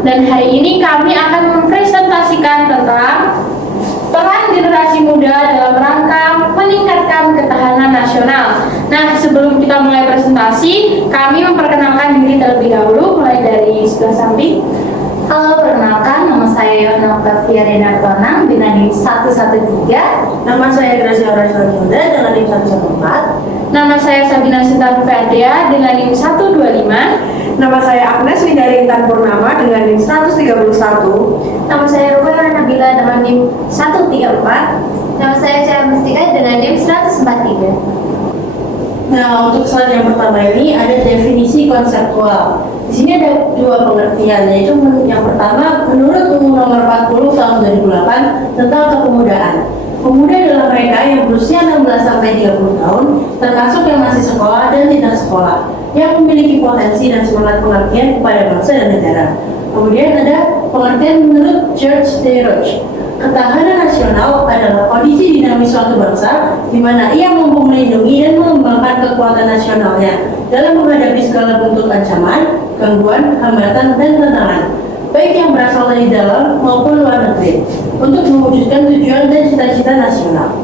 dan hari ini kami akan mempresentasikan tentang peran generasi muda dalam rangka meningkatkan ketahanan nasional. Nah, sebelum kita mulai presentasi, kami memperkenalkan diri terlebih dahulu, mulai dari sebelah samping. Halo, perkenalkan, nama saya Yona Octavia Renartonang dengan NIM 113. Nama saya Gracia Horacio Hilda dengan NIM 114. Nama saya Sabina Sinta Fadria dengan NIM 125. Nama saya Agnes Windari Intan Purnama dengan NIM 131. Nama saya Rupa Nabila dengan NIM 134. Nama saya Caya Mustika dengan NIM 143. Nah, untuk slide yang pertama ini ada definisi konseptual. Di sini ada dua pengertian, yaitu yang pertama menurut UU Nomor 40 Tahun 2008 tentang kepemudaan. Pemuda adalah mereka yang berusia 16 sampai 30 tahun, termasuk yang masih sekolah dan tidak sekolah, yang memiliki potensi dan semangat pengabdian kepada bangsa dan negara. Kemudian ada pengertian menurut George Deroche. Ketahanan nasional adalah kondisi dinamis suatu bangsa di mana ia mampu melindungi dan mengembangkan kekuatan nasionalnya dalam menghadapi segala bentuk ancaman, gangguan, hambatan, dan tantangan, baik yang berasal dari dalam maupun luar negeri, untuk mewujudkan tujuan dan cita-cita nasional.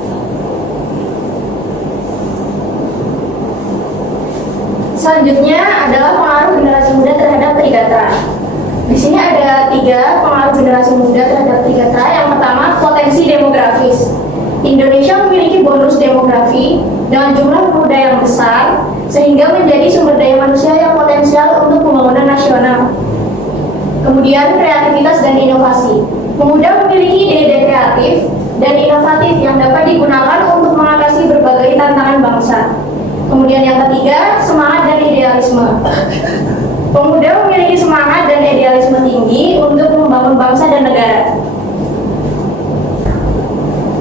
Selanjutnya adalah pengaruh generasi muda terhadap Trigatra. Di sini ada 3 pengaruh generasi muda terhadap Trigatra. Yang pertama, potensi demografis. Indonesia memiliki bonus demografi dengan jumlah pemuda yang besar, sehingga menjadi sumber daya manusia yang potensial untuk pembangunan nasional. Kemudian, kreativitas dan inovasi. Pemuda memiliki ide-ide kreatif dan inovatif yang dapat digunakan untuk mengatasi berbagai tantangan bangsa. Kemudian yang ketiga, semangat dan idealisme. Pemuda memiliki semangat dan idealisme tinggi untuk membangun bangsa dan negara.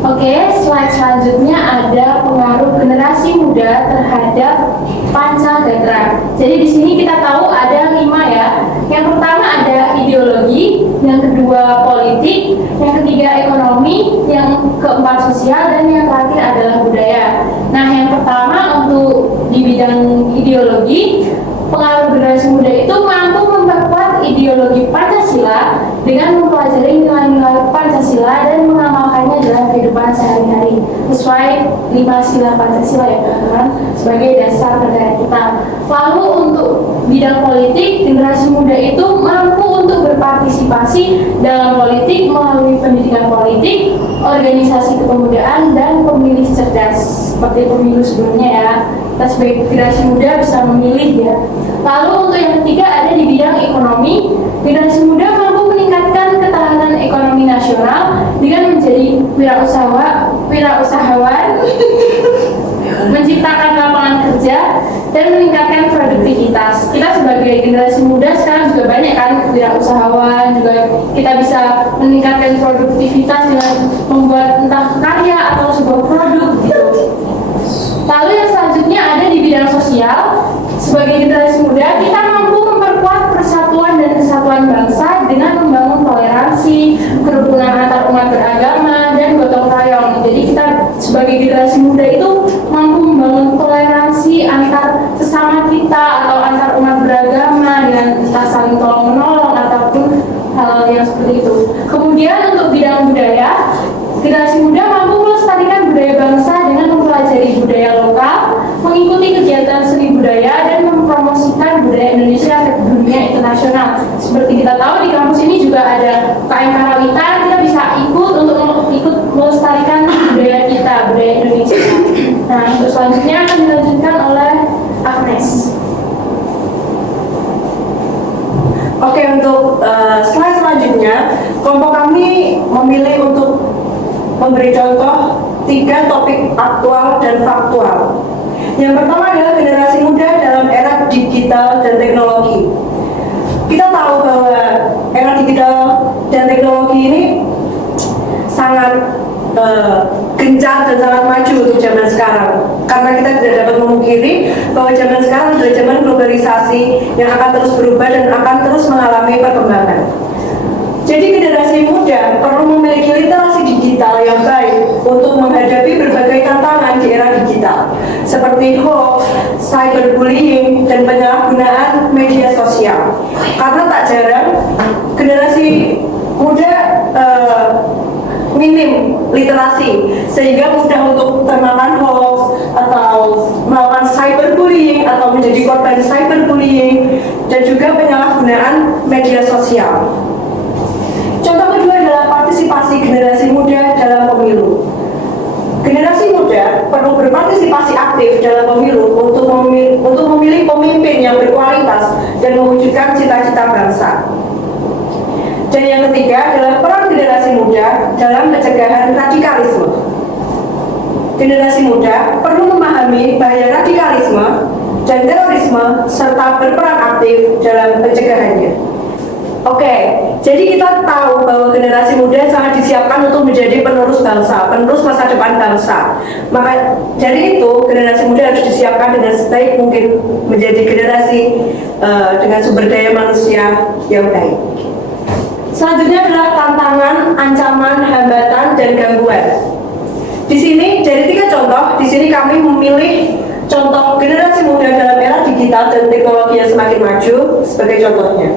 Oke, slide selanjutnya ada pengaruh generasi muda terhadap Pancagatra. Jadi di sini kita tahu ada 5 ya. Yang pertama ada ideologi, yang kedua politik, yang ketiga ekonomi, yang keempat sosial, dan yang terakhir adalah budaya. Nah, yang pertama untuk di bidang ideologi, pengaruh generasi muda itu mampu memperkuat ideologi Pancasila dengan mempelajari nilai-nilai Pancasila dan mengamalkannya dalam kehidupan sehari-hari sesuai 5 sila Pancasila ya teman-teman sebagai dasar negara kita. Lalu untuk bidang politik, generasi muda itu mampu untuk berpartisipasi dalam politik melalui pendidikan politik, organisasi kepemudaan, dan pemilih cerdas seperti pemilu sebelumnya ya. Kita sebagai generasi muda bisa memilih ya. Lalu untuk yang ketiga ada di bidang ekonomi, generasi muda mampu meningkatkan ketahanan ekonomi nasional dengan menjadi wirausahawan, menciptakan lapangan kerja, dan meningkatkan produktivitas. Kita sebagai generasi muda sekarang juga banyak kan wirausahawan, juga kita bisa meningkatkan produktivitas dengan membuat entah karya atau sebuah produk gitu. Lalu yang selanjutnya ada di bidang sosial. Sebagai generasi muda, kita mampu memperkuat persatuan dan kesatuan bangsa dengan membangun toleransi, kerukunan antar umat beragama, dan gotong royong. Jadi kita sebagai generasi muda itu mampu membangun toleransi antar sesama kita atau antar umat beragama dengan entah saling tolong menolong ataupun hal yang seperti itu. Kemudian untuk bidang budaya, generasi muda mampu melestarikan budaya bangsa dengan mempelajari budaya lokal, mengikuti kegiatan seni budaya, dan mempromosikan budaya Indonesia ke dunia internasional. Seperti kita tahu di kampus ini juga ada UKM Karawita, kita bisa ikut untuk ikut melestarikan budaya kita, budaya Indonesia. Nah, untuk selanjutnya akan dilanjutkan oleh Agnes. Oke, untuk slide selanjutnya, kelompok kami memilih untuk memberi contoh 3 topik aktual dan faktual. Yang pertama adalah generasi muda dalam era digital dan teknologi. Kita tahu bahwa era digital dan teknologi ini sangat gencar dan sangat maju untuk zaman sekarang. Karena kita tidak dapat memungkiri bahwa zaman sekarang adalah zaman globalisasi yang akan terus berubah dan akan terus mengalami perkembangan. Jadi generasi muda perlu memiliki literasi digital yang baik untuk menghadapi berbagai tantangan di era digital, seperti hoax, cyberbullying, dan penyalahgunaan media sosial. Karena tak jarang generasi muda minim literasi sehingga mudah untuk termakan hoax atau melakukan cyberbullying atau menjadi korban cyberbullying dan juga penyalahgunaan media sosial. Contoh kedua adalah partisipasi generasi muda dalam pemilu. Generasi muda perlu berpartisipasi aktif dalam pemilu untuk memilih pemimpin yang berkualitas dan mewujudkan cita-cita bangsa. Dan yang ketiga adalah peran generasi muda dalam pencegahan radikalisme. Generasi muda perlu memahami bahaya radikalisme dan terorisme serta berperan aktif dalam pencegahannya. Oke, jadi kita tahu bahwa generasi muda sangat disiapkan untuk menjadi penerus bangsa, penerus masa depan bangsa. Maka dari itu generasi muda harus disiapkan dengan sebaik mungkin menjadi generasi dengan sumber daya manusia yang baik. Selanjutnya adalah tantangan, ancaman, hambatan, dan gangguan. Di sini dari 3 contoh, di sini kami memilih contoh generasi muda dalam era digital dan teknologi yang semakin maju sebagai contohnya.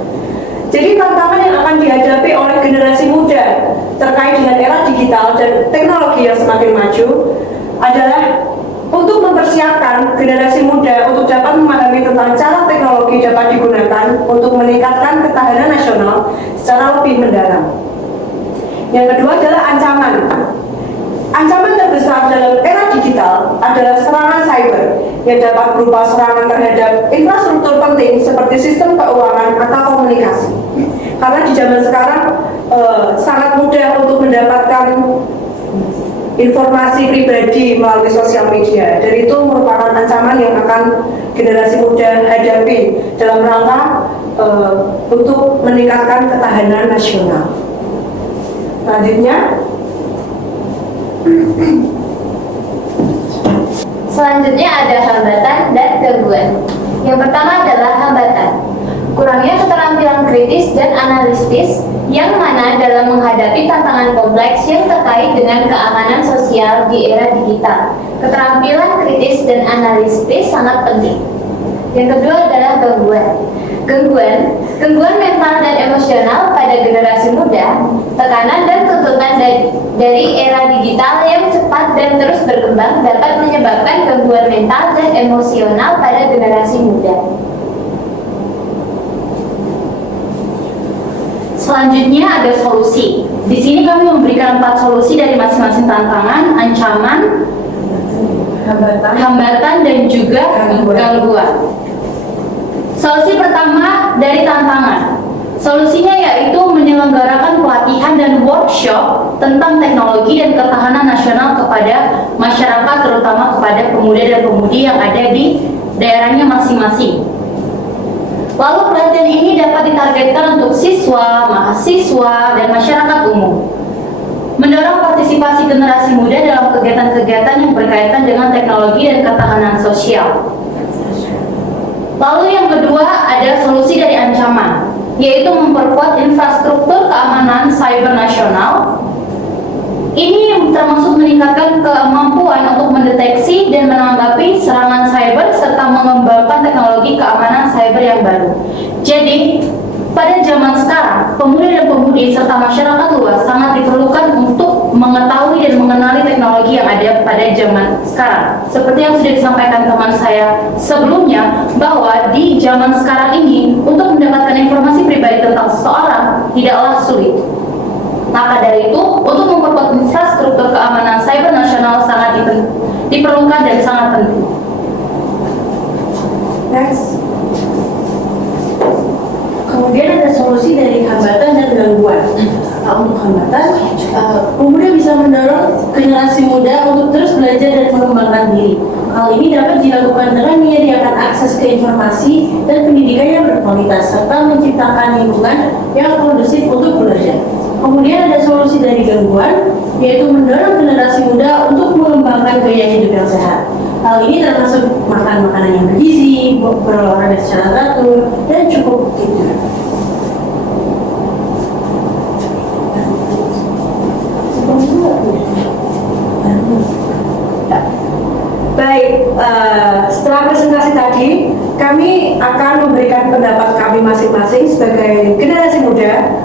Jadi tantangan yang akan dihadapi oleh generasi muda terkait dengan era digital dan teknologi yang semakin maju adalah untuk mempersiapkan generasi muda untuk dapat memahami tentang cara teknologi dapat digunakan untuk meningkatkan ketahanan nasional secara lebih mendalam. Yang kedua adalah ancaman. Ancaman terbesar dalam era digital adalah serangan cyber yang dapat berupa serangan terhadap infrastruktur penting seperti sistem keuangan atau komunikasi. Karena di zaman sekarang sangat mudah untuk mendapatkan informasi pribadi melalui sosial media, dan itu merupakan ancaman yang akan generasi muda hadapi dalam rangka untuk meningkatkan ketahanan nasional. Selanjutnya, Selanjutnya ada hambatan dan gangguan. Yang pertama adalah hambatan. Kurangnya keterampilan kritis dan analitis yang mana dalam menghadapi tantangan kompleks yang terkait dengan keamanan sosial di era digital. Keterampilan kritis dan analitis sangat penting. Yang kedua adalah gangguan. Gangguan mental dan emosional pada generasi muda, tekanan dan tuntutan dari era digital yang cepat dan terus berkembang dapat menyebabkan gangguan mental dan emosional pada generasi muda. Selanjutnya ada solusi. Di sini kami memberikan 4 solusi dari masing-masing tantangan, ancaman, hambatan, dan juga gangguan. Solusi pertama dari tantangan. Solusinya yaitu menyelenggarakan pelatihan dan workshop tentang teknologi dan ketahanan nasional kepada masyarakat, terutama kepada pemuda dan pemudi yang ada di daerahnya masing-masing. Lalu pelatihan ini dapat ditargetkan untuk siswa, mahasiswa, dan masyarakat umum. Mendorong partisipasi generasi muda dalam kegiatan-kegiatan yang berkaitan dengan teknologi dan ketahanan sosial. Lalu yang kedua ada solusi dari ancaman, yaitu memperkuat infrastruktur keamanan cyber nasional. Ini termasuk meningkatkan kemampuan untuk mendeteksi dan menanggapi serangan cyber serta mengembangkan teknologi keamanan cyber yang baru. Jadi, pada zaman sekarang, pemuda dan pemudi serta masyarakat luas sangat diperlukan untuk mengetahui dan mengenali teknologi yang ada pada zaman sekarang. Seperti yang sudah disampaikan teman saya sebelumnya, bahwa di zaman sekarang ini, untuk mendapatkan informasi pribadi tentang seseorang tidaklah sulit. Maka dari itu, untuk memperkuat infrastruktur keamanan cyber nasional sangat diperlukan dan sangat penting. next. Kemudian ada solusi dari hambatan dan gangguan. Untuk hambatan, pemuda bisa mendorong generasi muda untuk terus belajar dan mengembangkan diri. Hal ini dapat dilakukan dengan menyediakan akses ke informasi dan pendidikan yang berkualitas, serta menciptakan lingkungan yang kondusif untuk belajar. Kemudian ada solusi dari gangguan, yaitu mendorong generasi muda untuk mengembangkan gaya hidup yang sehat. Hal ini termasuk makan makanan yang bergizi, berolahraga secara teratur, dan cukup tidur. Baik, setelah presentasi tadi, kami akan memberikan pendapat kami masing-masing sebagai generasi muda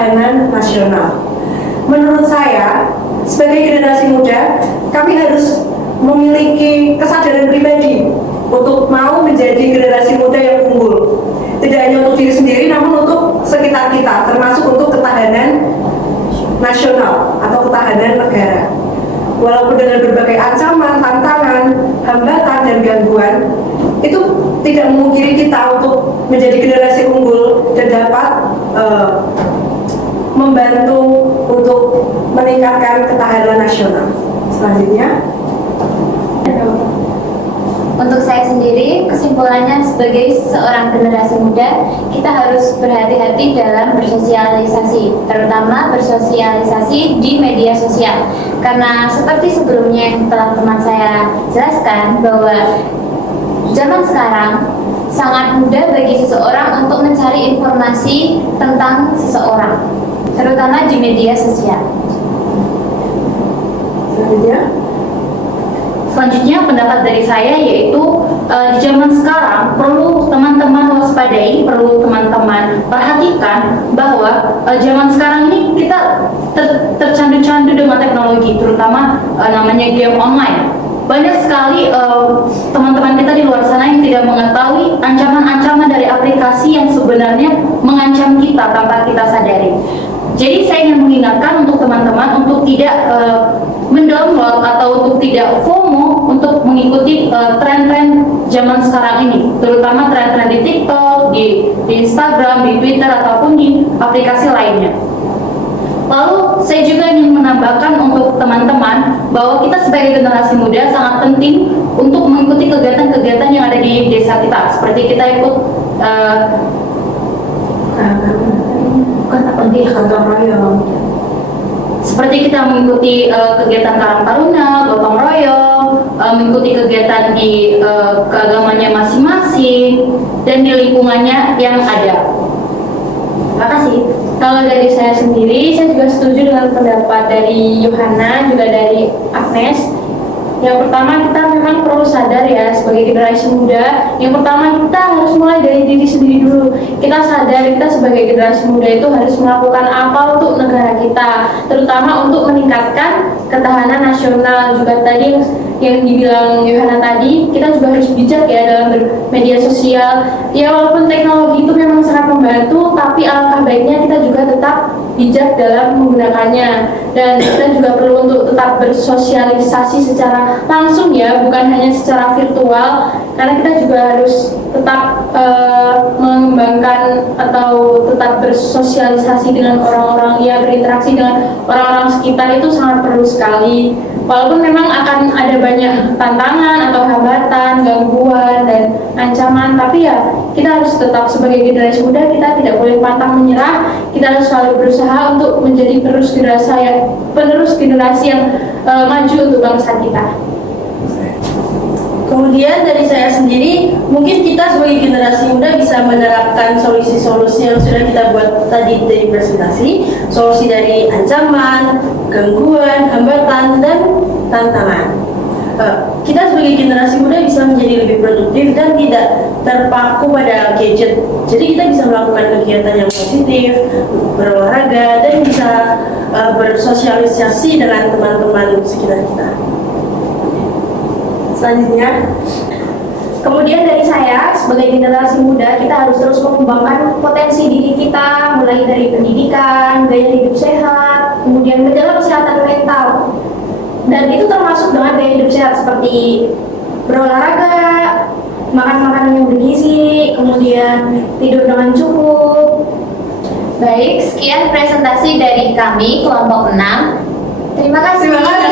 ketahanan nasional. Menurut saya, sebagai generasi muda, kami harus memiliki kesadaran pribadi untuk mau menjadi generasi muda yang unggul. Tidak hanya untuk diri sendiri, namun untuk sekitar kita, termasuk untuk ketahanan nasional atau ketahanan negara. Walaupun dengan berbagai ancaman, tantangan, hambatan, dan gangguan, itu tidak memungkiri kita untuk menjadi generasi unggul dan dapat membantu untuk meningkatkan ketahanan nasional. Selanjutnya, Untuk saya sendiri, kesimpulannya sebagai seorang generasi muda, kita harus berhati-hati dalam bersosialisasi, terutama bersosialisasi di media sosial. Karena seperti sebelumnya yang telah teman saya jelaskan, bahwa zaman sekarang sangat mudah bagi seseorang untuk mencari informasi tentang seseorang, terutama di media sosial. Selanjutnya pendapat dari saya yaitu di zaman sekarang perlu teman-teman waspadai, perlu teman-teman perhatikan bahwa zaman sekarang ini kita tercandu-candu dengan teknologi, terutama namanya game online. Banyak sekali teman-teman kita di luar sana yang tidak mengetahui ancaman-ancaman dari aplikasi yang sebenarnya mengancam kita tanpa kita sadari. Jadi saya ingin mengingatkan untuk teman-teman untuk tidak mendownload atau untuk tidak FOMO untuk mengikuti tren-tren zaman sekarang ini, terutama tren-tren di TikTok, di Instagram, di Twitter ataupun di aplikasi lainnya. Lalu saya juga ingin menambahkan untuk teman-teman bahwa kita sebagai generasi muda sangat penting untuk mengikuti kegiatan-kegiatan yang ada di desa kita, seperti kita ikut seperti kita mengikuti kegiatan Karang Taruna, gotong royong, mengikuti kegiatan di keagamannya masing-masing dan di lingkungannya yang ada. Terima kasih. Kalau dari saya sendiri, saya juga setuju dengan pendapat dari Yohana, juga dari Agnes. Yang pertama, kita memang perlu sadar ya sebagai generasi muda. Yang pertama, kita harus mulai dari diri sendiri dulu. Kita sadar kita sebagai generasi muda itu harus melakukan apa untuk negara kita, terutama untuk meningkatkan ketahanan nasional. Juga tadi yang dibilang Yohana tadi, kita juga harus bijak ya dalam bermedia sosial. Ya walaupun teknologi itu memang sangat membantu, tapi alangkah baiknya kita juga tetap bijak dalam menggunakannya. Dan kita juga perlu untuk tetap bersosialisasi secara langsung ya, bukan hanya secara virtual, karena kita juga harus tetap mengembangkan atau tetap bersosialisasi dengan orang-orang, ya berinteraksi dengan orang-orang sekitar itu sangat perlu sekali. Walaupun memang akan ada banyak tantangan atau hambatan, gangguan, dan ancaman, tapi ya kita harus tetap sebagai generasi muda, kita tidak boleh pantang menyerah. Kita harus selalu berusaha untuk menjadi penerus generasi yang maju untuk bangsa kita. Kemudian dari saya sendiri, mungkin kita sebagai generasi muda bisa menerapkan solusi-solusi yang sudah kita buat tadi dari presentasi, solusi dari ancaman, gangguan, hambatan, dan tantangan. Kita sebagai generasi muda bisa menjadi lebih produktif dan tidak terpaku pada gadget. Jadi kita bisa melakukan kegiatan yang positif, berolahraga, dan bisa bersosialisasi dengan teman-teman sekitar kita. selanjutnya, Kemudian dari saya, sebagai generasi muda, kita harus terus mengembangkan potensi diri kita, mulai dari pendidikan, gaya hidup sehat, kemudian menjaga kesehatan mental. Dan itu termasuk dengan gaya hidup sehat seperti berolahraga, makan makanan yang bergizi, kemudian tidur dengan cukup. Baik, sekian presentasi dari kami kelompok 6. Terima kasih. terima kasih.